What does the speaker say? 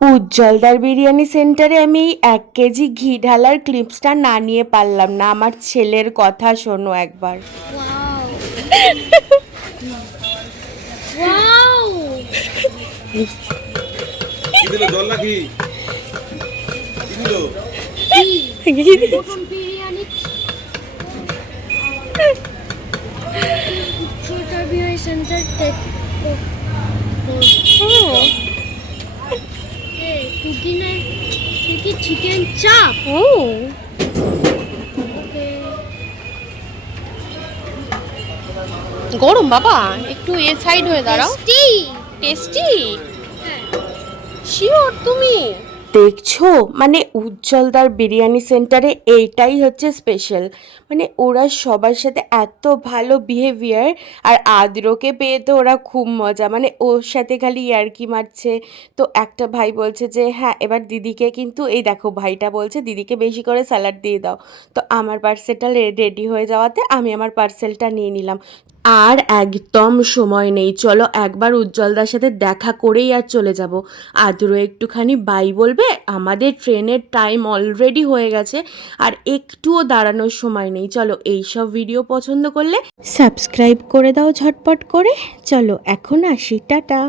উজ্জ্বলদার বিরিয়ানি সেন্টারে আমি এই এক কেজি ঘি ঢালার ক্লিপসটা না নিয়ে পারলাম না। আমার ছেলের কথা শোনো একবার। বিরিয়ানি সেন্টার টেক কুকিংয়ের কি চিকেন চাপ গরম বাবা একটু এ সাইড হয়ে দাঁড়াও। টেস্টি টেস্টি শিওর তুমি। দেখছ? মানে উজ্জ্বলদার বিরিয়ানি সেন্টারে এইটাই হচ্ছে স্পেশাল মানে ওরা সবার সাথে এত ভালো বিহেভিয়ার আর আদ্রকে পেয়ে তো ওরা খুব মজা। মানে ওর সাথে খালি ইয়ার্কি মারছে। তো একটা ভাই বলছে যে হ্যাঁ এবার দিদিকে কিন্তু, এই দেখো ভাইটা বলছে, দিদিকে বেশি করে স্যালাড দিয়ে দাও। তো আমার পার্সেলটা রেডি হয়ে যাওয়াতে আমি আমার পার্সেলটা নিয়ে নিলাম। আর একদম সময় নেই। চলো একবার উজ্জ্বলদার সাথে দেখা করেই আর চলে যাব। আদ্র একটুখানি বাই বলবে, আমাদের ট্রেনের টাইম অলরেডি হয়ে গেছে আর একটুও দাঁড়ানোর সময় নেই। চলো এই সব ভিডিও পছন্দ করলে সাবস্ক্রাইব করে দাও ঝটপট করে। চলো এখন আসি, টাটা।